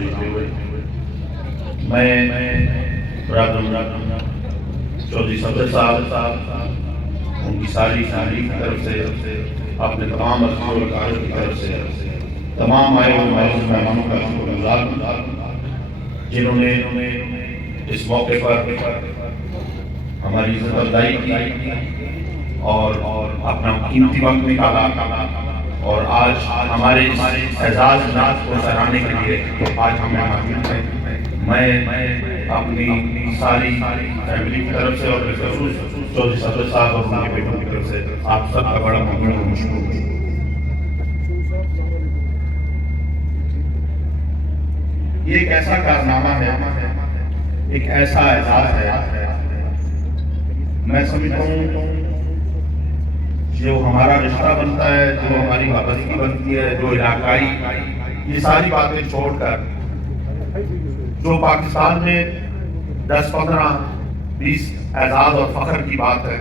دیتے ہوئے میں چودھری صفدر صاحب ان کی ساری کی طرف سے اپنے تمام عزیزوں و اقارب کی طرف سے تمام آئے ہوئے معزز مہمانوں کا شکر گزار ہوں جنہوں نے اس موقع پر ہماری عزت افزائی کی اور اپنا قیمتی وقت نکالا اور آج ہمارے اعزاز ناز کو سراہنے کے لیے آج ہمیں موجود ہیں۔ میں اپنی ساری فیملی کی طرف سے اور خصوص چودھری صفدر صاحب اور ان کے بیٹوں کی طرف سے آپ سب کا بڑا ممنون اور مشکور ہوں۔ یہ ایک ایسا کارنامہ ہے، ایک ایسا اعزاز ہے، میں سمجھتا ہوں جو ہمارا رشتہ بنتا ہے، جو ہماری وابستگی بنتی ہے، جو علاقائی، یہ ساری باتیں چھوڑ کر جو پاکستان میں 10 15 20 اعزاز اور فخر کی بات ہے،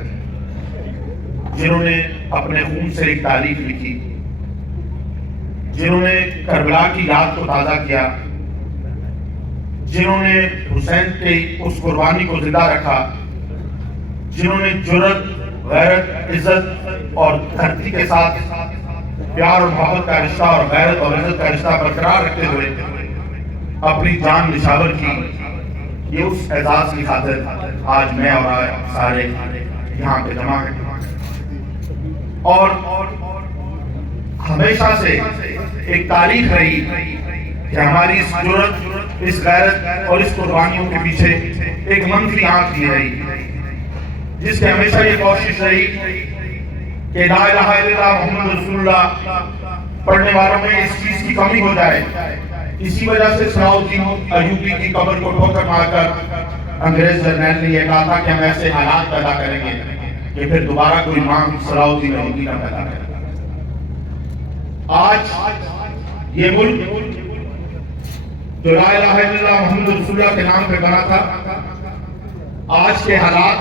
جنہوں نے اپنے خون سے ایک تاریخ لکھی، جنہوں نے کربلا کی یاد کو تازہ کیا، جنہوں نے حسین کی اس قربانی کو زندہ رکھا، جنہوں نے جرأت، غیرت، عزت اور دھرتی کے ساتھ پیار اور محبت کا رشتہ اور غیرت اور عزت کا رشتہ برقرار رکھتے ہوئے اپنی جان نشاور کی، یہ اس اعزاز کی خاطر آج میں اور آج سارے یہاں پہ جمع ہیں۔ اور ہمیشہ سے ایک تاریخ رہی کہ ہماری اس جرأت، اس غیرت اور اس قربانیوں کے پیچھے ایک منفی آنکھ بھی رہی، جس کے ہمیشہ یہ کوشش رہی کہ لا الہ الا اللہ محمد رسول اللہ پڑھنے والوں میں اس چیز کی کمی ہو جائے۔ اسی وجہ سے صلاح الدین ایوبی کی قبر کو ٹھوکر مار کر انگریز جرنیل نے یہ کہا تھا کہ ہم ایسے حالات پیدا کریں گے کہ پھر دوبارہ کوئی امام صلاح الدین ایوبی نہ پیدا کرے۔ آج یہ ملک جو لا الہ الا اللہ محمد رسول اللہ کے نام پہ بنا تھا، آج کے حالات،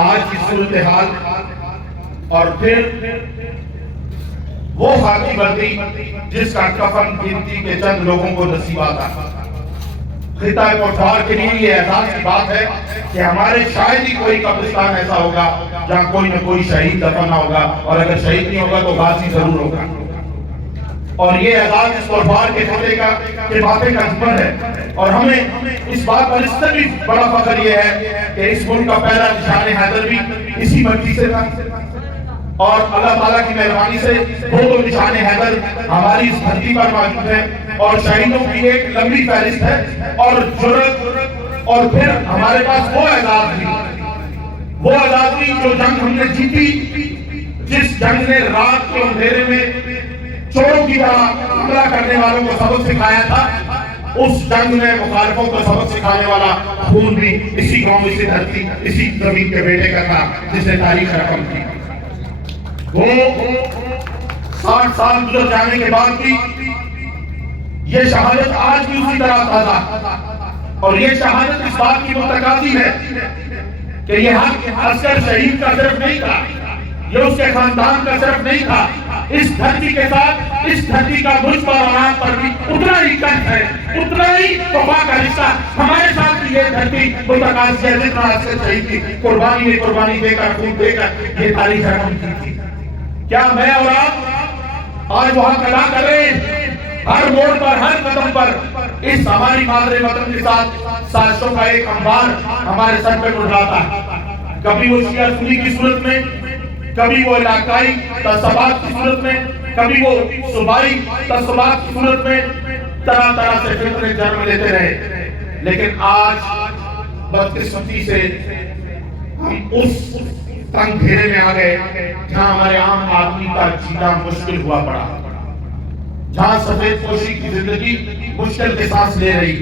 آج کی صورتحال اور پھر وہ خاکی وردی جس کا کفن گنتی کے چند لوگوں کو نصیب آتا، خطہ کوٹوار کے لیے یہ اعزاز کی بات ہے کہ ہمارے شاید ہی کوئی قبرستان ایسا ہوگا جہاں کوئی نہ کوئی شہید دفن نہ ہوگا، اور اگر شہید نہیں ہوگا تو غازی ضرور ہوگا۔ اور یہ اعزاز اس کوٹوار کے خطے کا کہ باتیں کا ذکر ہے، اور ہمیں اس بات پر اس سے بھی بڑا فخر یہ ہے کہ اس ملک کا پہلا نشان حیدر بھی اسی مٹی سے تھا، اور اللہ تعالیٰ کی مہربانی سے دو نشان حیدر ہماری اس دھرتی پر موجود ہیں، اور شہیدوں کی ایک لمبی فہرست ہے، اور جرأت، اور پھر ہمارے پاس وہ اعزاز بھی جو جنگ ہم نے جیتی، جس جنگ نے رات کے اندھیرے میں چوروں کی طرح حملہ کرنے والوں کو سبق سکھایا تھا، اس جنگ میں مخالفوں کو سبق سکھانے والا خون بھی اسی قوم، اسی دھرتی، اسی زمین کے بیٹے کا تھا جس نے تاریخ رقم کی۔ وہ 60 سال گزر جانے کے بعد بھی یہ شہادت آج بھی اسی طرح تازہ، اور یہ شہادت اس بات کی متقاضی ہے کہ یہ حق عسکر شہید کا صرف نہیں تھا، یہ اس کے خاندان کا صرف نہیں تھا، اس دھرتی کے ساتھ، اس دھرتی کا مجھ پر اور آپ پر بھی اتنا ہی قرض ہے، اتنا ہی وفا کا رشتہ ہمارے ساتھ بھی یہ دھرتی متقاضی ہے جتنا عسکر شہید کی قربانی میں قربانی دے کر، خون دے کر یہ تاریخ رقم کی تھی۔ کیا میں اور آپ آج وہاں کلا کر رہے ہیں؟ ہر موڑ پر، ہر قدم پر اس ہماری مادر وطن کے ساتھ سازشوں کا ایک انبار ہمارے سر پہ منڈلاتا ہے، کبھی وہ شیعہ سنی کی صورت میں، کبھی وہ علاقائی تعصبات کی صورت میں، کبھی وہ صوبائی تعصبات کی صورت میں، طرح طرح سے فتنے جنم لیتے رہے، لیکن آج بدقسمتی سے ہم اس تنگ گھیرے میں آ گئے جہاں ہمارے عام آدمی کا جینا مشکل ہوا پڑا، جہاں سفید پوشی کی زندگی مشکل کے سانس لے رہی،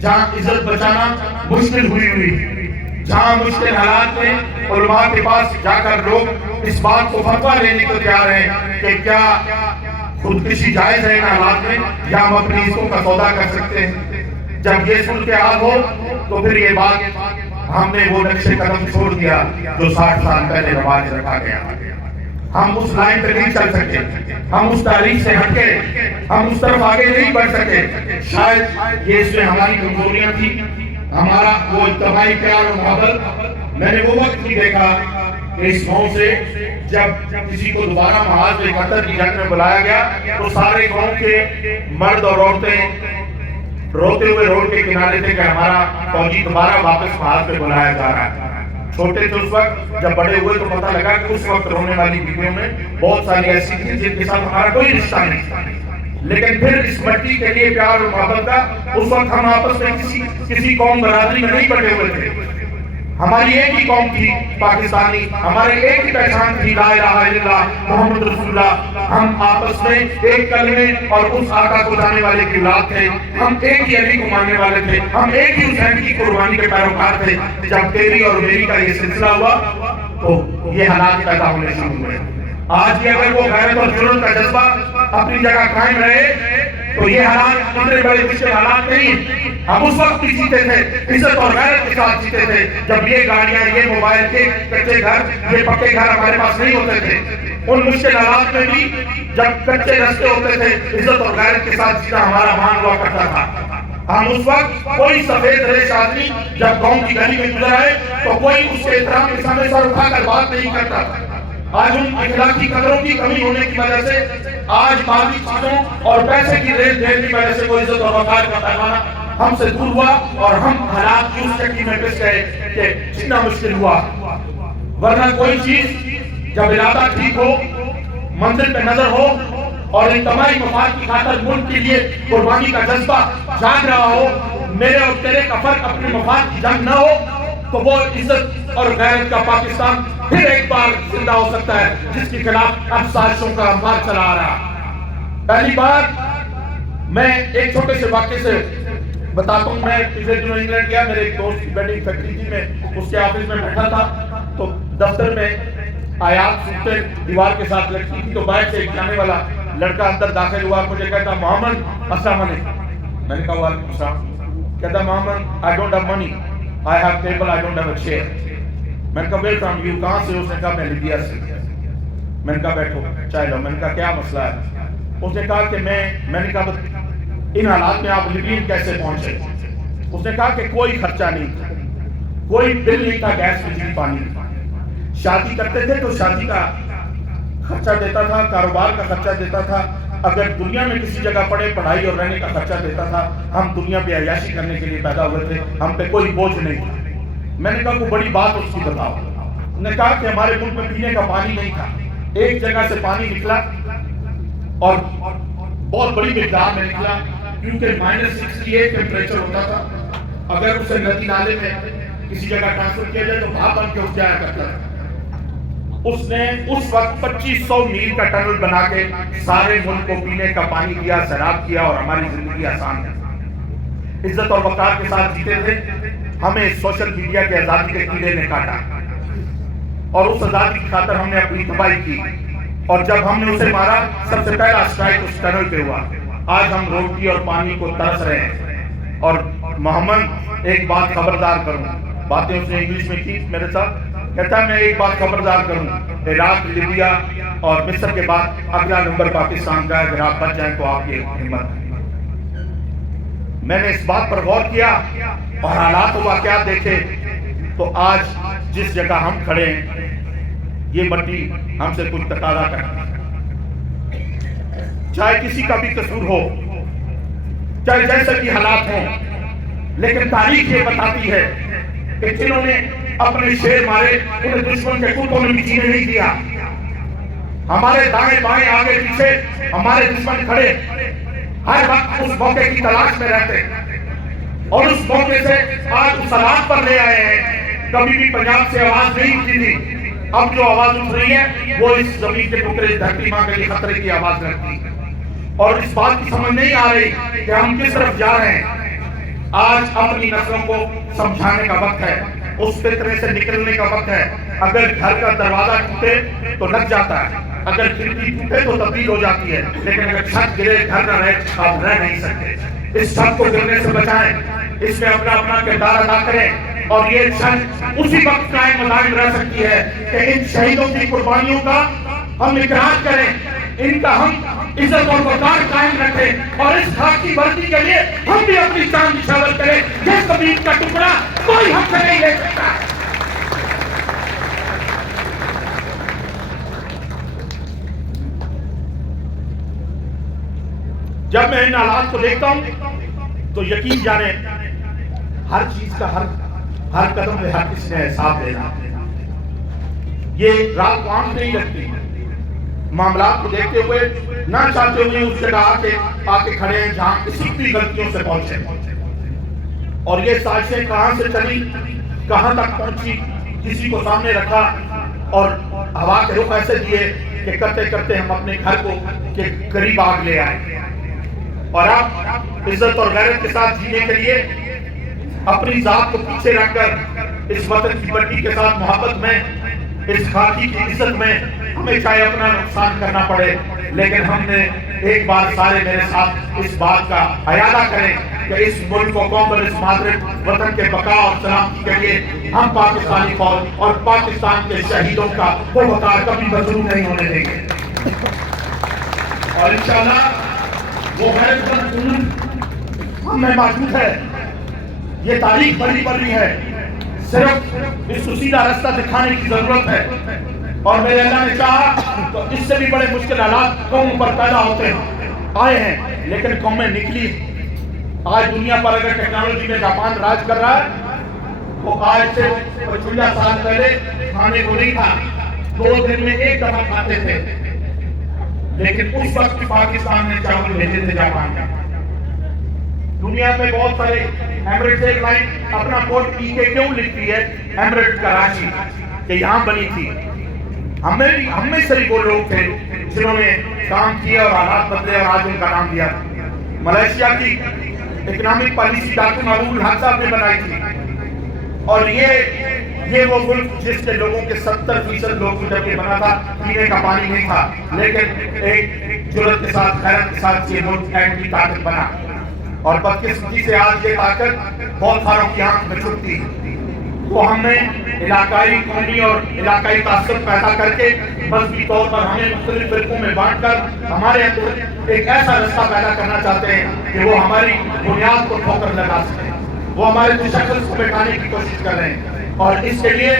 جہاں عزت بچانا مشکل ہوئی، جہاں مشکل حالات میں علماء کے پاس جا کر لوگ اس بات کو فتویٰ لینے کو تیار ہیں کہ کیا خودکشی جائز ہے ان حالات میں، یا ہم اپنی عزتوں کا سودا کر سکتے ہیں۔ جب یہ صورتحال ہو تو پھر یہ بات ہم نے وہ نقش قدم چھوڑ دیا جو 60 سال پہلے رواج رکھا گیا۔ ہم اس لائن پہ نہیں چل سکے، ہم اس تاریخ سے ہٹ کے ہم اس طرف آگے نہیں بڑھ سکے. شاید یہ اس میں ہماری کمزوریاں تھی، ہمارا وہ اجتماعی پیار اور محبت. میں نے وہ وقت بھی دیکھا کہ اس گاؤں سے جب کسی کو دوبارہ محاذ قطر کی جنگ میں بلایا گیا تو سارے گاؤں کے مرد اور عورتیں روتے ہوئے روڈ کے کنارے تھے کہ ہمارا فوجی دوبارہ واپس محاذ پہ بلایا جا رہا ہے. چھوٹے تھے اس وقت، جب بڑے ہوئے تو پتہ لگا کہ اس وقت رونے والی بیویوں میں بہت ساری ایسی تھیں جن کے ساتھ ہمارا کوئی رشتہ نہیں تھا، لیکن پھر اس مٹی کے لیے پیار اور محبت کا اس وقت ہم آپس میں کسی قوم برادری میں نہیں بٹے ہوئے تھے. ہماری ایک ہی قوم تھی پاکستانی، ہمارے ایک ہی پہچان تھی لا الہ الا اللہ محمد رسول اللہ. ہم آپس میں ایک کلمے اور اس آقا کو جانے والے کی اولاد تھے، ہم ایک ہی علی کو ماننے والے تھے، ہم ایک ہی حسین کی قربانی کے پیروکار تھے. جب تیری اور میری کا یہ سلسلہ ہوا تو یہ حالات پیدا ہونے شروع ہوئے. آج بھی اگر وہ غیرت اور جرأت کا جذبہ اپنی جگہ قائم رہے تو یہ حالات اتنے بڑے مشکل حالات نہیں. ہم اس وقت بھی جیتے تھے عزت اور غیرت کے ساتھ جیتے تھے جب یہ گاڑیاں، یہ موبائل، کے کچے گھر، یہ پکے گھر ہمارے پاس نہیں ہوتے تھے. ان مشکل حالات میں بھی جب کچے رستے ہوتے تھے عزت اور غیرت کے ساتھ جینا ہمارا مان ہوا کرتا تھا. ہم اس وقت کوئی سفید ریش آدمی جب گاؤں کی گلی میں گزر آئے تو کوئی اس کے احترام کے سامنے سر اٹھا کر بات نہیں کرتا. آج ان اخلاقی قدروں کی کمی ہونے کی وجہ سے آج مادی چیزوں اور پیسے کی ریل ڈھیر کی وجہ سے وہ عزت اور وقار کا پیمانہ ہم سے دور ہوا اور ہم حالات کی اس چکی میں پس گئے کہ جتنا مشکل ہوا. ورنہ کوئی چیز جب ارادہ ٹھیک ہو، منزل پہ نظر ہو اور اجتماعی مفاد کی خاطر ملک کے لیے قربانی کا جذبہ جاگ رہا ہو، میرے اور تیرے کا فرق اپنے مفاد کی جنگ نہ ہو، تو وہ عزت اور غیرت کا پاکستان پھر ایک بار زندہ ہو سکتا ہے جس کے خلاف اب سازشوں کا انبار چلا آ رہا. پہلی بار میں ایک چھوٹے سے واقعے سے بتاتا ہوں. میں پچھلے دنوں انگلینڈ گیا، میرے ایک دوست کی ویڈنگ فیکٹری تھی، میں اس کے آفس میں بیٹھا تھا تو دفتر میں آیات سنتے دیوار کے ساتھ لگتی تھی تو باہر سے ایک جانے والا لڑکا اندر داخل ہوا، مجھے کہتا محمد السلام علیکم. میں نے کہا وعلیکم السلام. کہتا محمد I don't have money, I have table, I don't have a chair. میں نے کہا where from you, کہاں سے؟ اس نے کہا میں لیبیا سے. میں نے کہا بیٹھو چائے لاؤ. میں نے کہا کیا مسئلہ ہے؟ اس نے کہا کہ میں نے کہا ان حالات میں آپ لیبین کیسے پہنچے؟ اس نے کہا کہ کوئی خرچہ نہیں تھا، کوئی بل نہیں تھا، گیس بجلی پانی. شادی کرتے تھے تو شادی کا خرچہ دیتا تھا، کاروبار کا خرچہ دیتا تھا. اگر دنیا میں کسی جگہ پڑے پڑھائی اور رہنے کا خرچہ دیتا تھا. ہم دنیا پہ عیاشی کرنے کے لیے پیدا ہوئے تھے، ہم پہ کوئی بوجھ نہیں تھا. میں نے کہا کوئی بڑی بات اس کی بتاؤ. انہوں نے کہا کہ ہمارے ملک میں پینے کا پانی نہیں تھا، ایک جگہ سے پانی نکلا اور بہت بڑی مقدار میں نکلا کیونکہ -68 ٹیمپریچر ہوتا تھا. اگر اسے ندی نالے میں کسی جگہ ٹرانسفر کیا جائے تو بھاپ بن کے اٹھ جایا کرتا تھا. اس نے اس وقت 2500 میل کا ٹنل بنا کے سارے ملک کو پینے کا پانی دیا، سیراب کیا اور ہماری زندگی آسان ہے. عزت اور وقار کے ساتھ جیتے تھے. ہمیں سوشل میڈیا کے آزادی کے کیڑے نے کاٹا اور اس آزادی کی خاطر ہم نے اپنی تباہی کی. اور جب ہم نے اسے مارا سب سے پہلا اسٹرائک اس ٹنل پہ ہوا. آج ہم روٹی اور پانی کو ترس رہے ہیں. اور محمد ایک بات خبردار کروں، باتیں اس نے انگلش میں کی میرے ساتھ. کہتا ہے میں ایک بات خبردار کروں، عراق، لیبیا اور مصر کے بعد اگلا نمبر پاکستان کا ہے. اگر آپ بچ جائیں تو آپ کی ہمت. میں نے اس بات پر غور کیا اور حالات و واقعات دیکھے تو آج جس جگہ ہم کھڑے ہیں یہ مٹی ہم سے کچھ تقاضا کرتی ہے. چاہے کسی کا بھی قصور ہو، چاہے جیسے بھی حالات ہوں، لیکن تاریخ یہ بتاتی ہے کہ جنہوں نے اپنے شیر مارے انہیں دشمن کے کتوں نے بھی جینے نہیں دیا. ہمارے دائیں بائیں آگے پیچھے ہمارے دشمن کھڑے ہر وقت اس موقع کی تلاش میں رہتے اور اس موقع سے آج اس حالات پر لے آئے ہیں. کبھی بھی پنجاب سے آواز نہیں اٹھی تھی، اب جو آواز اٹھ رہی ہے وہ اس زمین کے ٹکڑے دھرتی ماں کے لیے خطرے کی آواز رکھتی اور اس بات کی سمجھ نہیں آ رہی کہ ہم کس طرف جا رہے ہیں. آج اپنی نسلوں کو سمجھانے کا وقت ہے، اس فطرے سے نکلنے کا وقت ہے. اگر گھر کا دروازہ ٹوٹے تو لگ جاتا ہے، اگر کھڑکی ٹوٹے تو تبدیل ہو جاتی ہے، لیکن اگر چھت گرے گھر نہ رہے آپ رہ نہیں سکتے. اس چھت کو گرنے سے بچائیں، اس میں اپنا اپنا کردار ادا کریں اور یہ چھت اسی وقت قائم مدائم رہ سکتی ہے کہ ان شہیدوں کی قربانیوں کا ہم اقرار کریں ان کا ہم عزت اور وقار قائم رکھیں اور اس خاکی وردی کے لیے ہم بھی اپنی جان نچھاور کریں. یہ زمین کا ٹکڑا کوئی ہم سے نہیں لے سکتا. جب میں ان حالات کو دیکھتا ہوں تو یقین جانے ہر چیز کا ہر قدم پہ ہر کسی نے حساب دینا. یہ رات کو آنکھ نہیں لگتی. معاملات کو دیکھتے ہوئے نہ چاہتے ہوئے اس جگہ آ کے کھڑے ہیں جہاں کسی بھی غلطیوں سے پہنچے. اور یہ سازشیں کہاں سے چلی, کہاں تک پہنچی, کسی کو سامنے رکھا اور ہوا کے رخ ایسے دیے کہ کرتے کرتے ہم اپنے گھر کو کے قریب آگ لے آئے. اور آپ عزت اور غیرت کے ساتھ جینے کے لیے اپنی ذات کو پیچھے رکھ کر اس وطن کی مٹی کے ساتھ محبت میں, اس خاکی کی عزت میں ہمیں چاہے اپنا نقصان کرنا پڑے, لیکن ہم نے ایک بار سارے میرے ساتھ اس بات کا اعادہ کریں کہ اس ملک و قوم اور اس مادر وطن کے بقا اور سلامتی کے لیے ہم پاکستانی فوج اور پاکستان کے شہیدوں کا وہ وقار کبھی مظلوم نہیں ہونے دیں گے. اور انشاءاللہ وہ غیرت مند جنون ہم میں موجود ہے. یہ تاریخ بڑی بڑی ہے, صرف اس کو سیدھا راستہ دکھانے کی ضرورت ہے. اور میرے اللہ نے چاہا تو اس سے بھی بڑے مشکل حالات قوموں پر پیدا ہوتے آئے ہیں, لیکن قومیں نکلی. آج دنیا پر اگر ٹیکنالوجی میں جاپان راج کر رہا ہے تو آج سے 55 سال پہلے کھانے کو نہیں تھا, 2 دن میں ایک دفعہ کھاتے تھے. لیکن اس وقت پاکستان نے چاول بھیجے تھے جاپان کا. دنیا میں بہت سارے ایمریٹس ایئر لائن اپنا کوڈ پی کے کیوں لکھتی ہے ایمریٹس کراچی کہ یہاں بنی تھی. ہم میں سے بھی وہ لوگ تھے جنہوں نے کام کیا اور حالات بدلے اور آج ان کا نام دیا. ملیشیا کی اکنامک پالیسی ڈاکٹر محبوب الحق صاحب نے بنائی تھی. اور یہ وہ ملک جس کے لوگوں کے 70% لوگ جب یہ بنا تھا پینے کا پانی نہیں تھا, لیکن ایک جرأت کے ساتھ خیرت کے ساتھ یہ ملک ایٹمی طاقت بنا. اور بدقسمتی سے آج یہ طاقت بہت ساروں کی آنکھ میں چھپتی. وہ ہم نے علاقائی, قومی اور علاقائی تعصب پیدا کر کے مذہبی طور پر ہمیں مختلف فرقوں میں بانٹ کر ہمارے اندر ایک ایسا رستہ پیدا کرنا چاہتے ہیں کہ وہ ہماری بنیاد کو ٹھوکر لگا سکیں. وہ ہمارے تشخص کو مٹانے کی کوشش کر رہے ہیں. اور اس کے لیے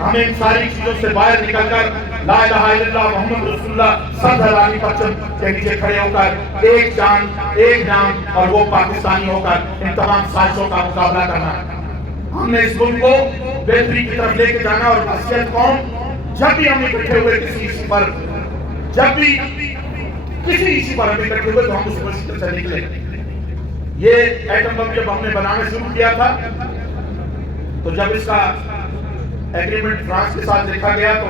ہمیں ان ساری چیزوں سے باہر نکل کر لا الہ الا اللہ محمد رسول اللہ سب حلالی پرچم کے نیچے کھڑے ہو کر ایک جان ایک نام اور وہ پاکستانی ہو کر ان تمام سازشوں کا مقابلہ کرنا. ہم نے اس ملک کو بہتری کی طرف لے کے جانا. اور حیثیت قوم جب بھی ہم اکٹھے ہوئے کسی ایشو پر, جب بھی کسی ایشو پر ہم اکٹھے ہوئے تو ہم اس مشکل سے نکلے. یہ ایٹم بم جب ہم نے بنانا شروع کیا تھا تو جب اس کا ایگریمنٹ فرانس کے ساتھ لکھا گیا تو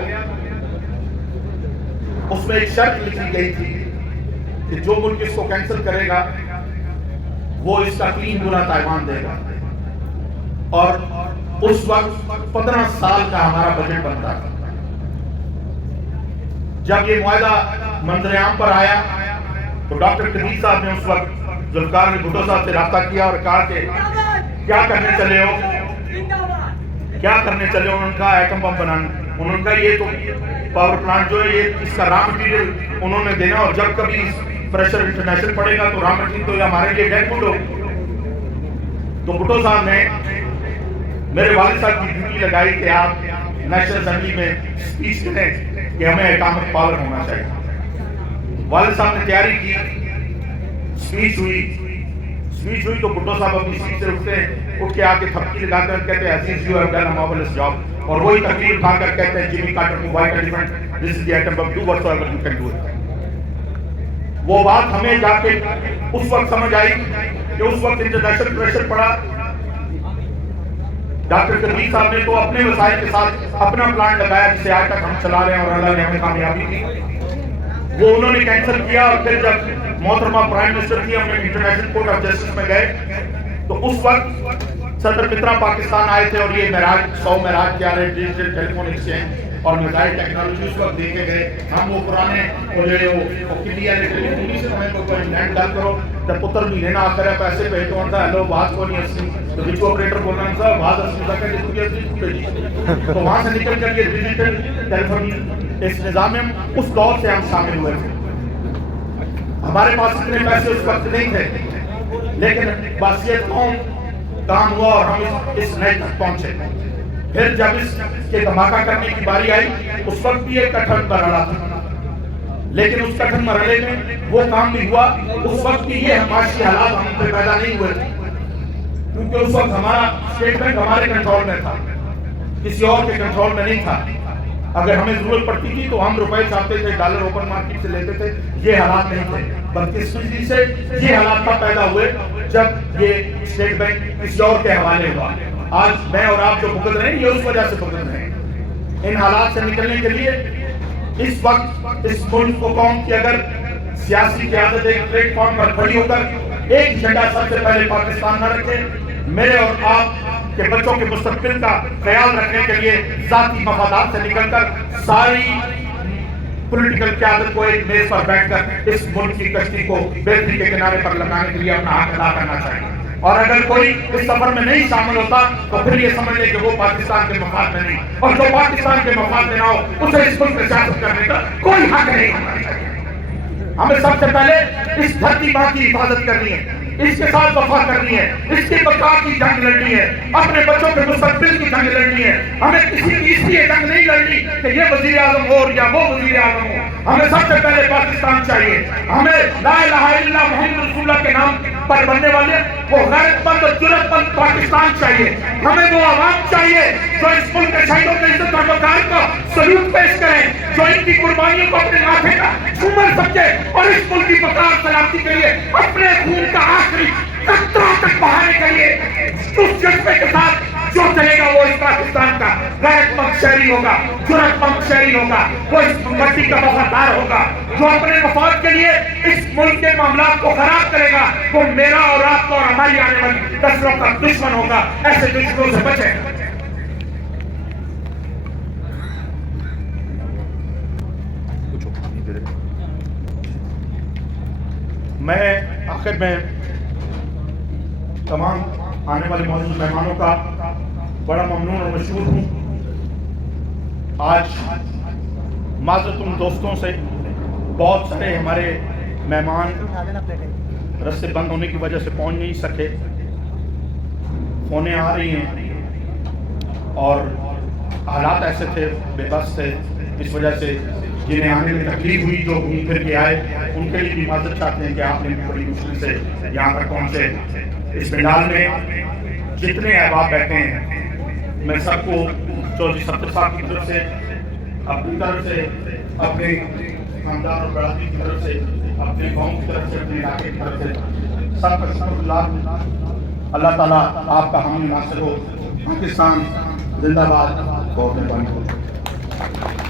اس میں ایک شرط لکھی گئی تھی کہ جو ملک اس کو کینسل کرے گا وہ اس کا 3 گنا تائیوان دے گا. اور اس وقت 15 سال کا ہمارا بجٹ بنتا تھا. جب یہ معاہدہ منظر عام پر آیا تو ڈاکٹر قدیر صاحب نے اس وقت ذوالفقار بھٹو صاحب سے رابطہ کیا اور کہا کہ کیا کرنے چلے ہو, کیا کرنے چلے ہو. انہوں نے کہا ایٹم بم بنانا. انہوں نے کہا یہ تو پاور پلانٹ جو ہے یہ اس کا را مٹیریل انہوں نے دینا, اور جب کبھی پریشر انٹرنیشنل پڑے گا تو را مٹیریل تو ہمارے لیے ڈیڈ گڈ ہو. تو بھٹو صاحب نے میرے والد صاحب کی ڈیوٹی لگائی کہ آپ نیشنل اسمبلی میں اسپیچ کریں کہ ہمیں ایٹامک پاور ہونا چاہیے. والد صاحب نے تیاری کی, اسپیچ ہوئی تو بھٹو صاحب اپنی سیٹ سے اٹھتے ہیں, اٹھ کے آ کے تھپکی لگا کر کہتے ہیں Aziz you have done a marvellous job. اور وہی تقریر کھا کر کہتے ہیں جیمی کارٹر کو white elephant this is the atom bomb do whatever you can do it. وہ بات ہمیں جا کے اس وقت سمجھ آئی کہ اس وقت انٹرنیشنل پریشر پڑا. ڈاکٹر قدیر صاحب نے تو اپنے وسائل کے ساتھ اپنا پلان لگایا جسے آج تک ہم چلا رہے ہیں اور اللہ نے ہمیں کامیابی دی. وہ انہوں نے کینسل کیا. اور پھر جب محترمہ پرائم منسٹر تھی ہم نے انٹرنیشنل کورٹ آف جسٹس میں گئے تو اس وقت صدر مترا پاکستان آئے تھے اور یہ معراج 100 معراج کیا رہے ڈیجیٹل ٹیلی فون ایکسچینج اور میزائل ٹیکنالوجی اس وقت دیکھے گئے. ہم وہ پرانے وہ کلی والے ٹیلی فون سے ہمیں کوئی لینڈ ڈال کرو جب پتر بھی لینا آ کر پیسے پہ تو آتا ہیلو بات کو نہیں اسی تو وچ آپریٹر بول رہا ہے بات اسی تک ہے تو وہاں سے نکل کر یہ ڈیجیٹل ٹیلی فون اس نظام میں اس دور سے ہم شامل ہوئے تھے. ہمارے پاس اتنے پیسے اس وقت نہیں تھے، لیکن بحثیت قوم کام ہوا اور ہم اس نئے تک پہنچے. پھر جب اس کے دھماکہ کرنے کی باری آئی، اس وقت بھی ایک کٹھن مرحلہ تھا، لیکن اس کٹھن مرحلے میں وہ کام بھی ہوا. اس وقت بھی یہ معاشی حالات ہم پہ پیدا نہیں ہوئے تھے، کیونکہ اس وقت ہمارا اسٹیٹ بینک ہمارے کنٹرول میں تھا، کسی اور کے کنٹرول میں نہیں تھا. اگر ہمیں ضرورت پڑتی تھی تو ہم روپے چاہتے تھے، ڈالر اوپن مارکیٹ سے لیتے تھے. یہ حالات نہیں تھے، بلکہ اس وجہ سے یہ حالات تب پیدا ہوئے جب یہ اسٹیٹ بینک کسی اور کے حوالے ہوا. آج میں اور آپ جو بھگت رہے ہیں، یہ اس وجہ سے بھگت رہے ہیں. ان حالات سے نکلنے کے لیے اس وقت اس ملک کو قوم کی اگر سیاسی قیادت ایک پلیٹ فارم پر کھڑی ہو کر ایک ایجنڈا سب سے پہلے پاکستان نہ رکھے، میرے اور آپ کے بچوں کے مستقبل کا خیال رکھنے کے لیے ذاتی مفادات سے نکل کر ساری پولیٹیکل قیادت کو ایک میز پر بیٹھ کر اس ملک کی کشتی کو بہتری کے کنارے پر لگانے کے لیے اپنا حق ادا کرنا چاہیے. اور اگر کوئی اس سفر میں نہیں شامل ہوتا تو پھر یہ سمجھ لے کہ وہ پاکستان کے مفاد میں نہیں، اور جو پاکستان کے مفاد میں نہ ہو اسے اس ملک میں سیاست کرنے کا کوئی حق نہیں ہونا چاہیے. ہمیں سب سے پہلے اس دھرتی ماں کی حفاظت کرنی ہے، اس کے ساتھ وفا کرنی ہے، اس کی بقا کی جنگ لڑنی ہے، اپنے بچوں کے مستقبل کی جنگ لڑنی ہے. ہمیں کسی کی اس لیے جنگ نہیں لڑنی کہ یہ وزیر اعظم ہو یا وہ وزیر اعظم ہو. ہمیں سب سے پہلے پاکستان چاہیے. ہمیں لا الہ الا اللہ محمد رسول اللہ کے نام پر بننے والے وہ غیرت مند اور جرأت مند پاکستان چاہیے. ہمیں وہ عوام چاہیے جو اس ملک کے شہیدوں کے عزت اور وقار کو سلوٹ پیش کریں، جو ان کی قربانیوں کو اپنے ماتھے کا جھومر سمجھے اور اس ملک کی وقار سلامتی کے لیے اپنے خون کا آخری قطرہ تک بہانے کے لیے اس جذبے کے ساتھ جو چلے گا وہ اس پاکستان کا غیرت مند شہری ہوگا، جرأت مند شہری ہوگا، وہ اس مٹی کا وفادار ہوگا. جو اپنے مفاد کے لیے اس ملک کے معاملات کو خراب کرے گا وہ میرا اور آپ کا اور ہماری آنے والی نسلوں کا دشمن ہوگا. ایسے دشمنوں سے بچیں. میں آخر میں تمام آنے والے معزز مہمانوں کا بڑا ممنون اور مشہور ہوں. آج معذرت ان دوستوں سے، بہت سارے ہمارے مہمان رستے بند ہونے کی وجہ سے پہنچ نہیں سکے. فونیں آ رہی ہیں اور حالات ایسے تھے، بے بس تھے، اس وجہ سے جنہیں آنے میں تکلیف ہوئی، جو گھوم پھر کے آئے، ان کے لیے بھی معذرت چاہتے ہیں کہ آپ نے بڑی مشکل سے یہاں تک پہنچے. اس پنڈال میں جتنے احباب بیٹھے ہیں، میں سب کو چودھری ستر صاحب کی طرف سے، اپنی طرف سے، اپنے خاندان اور برادری کی طرف سے، اپنے قوم کی طرف سے، اپنے علاقے کی طرف سے سب کا شکر. اللہ تعالیٰ آپ کا حامی ناصر ہو. پاکستان زندہ باد. بہت مہربانی.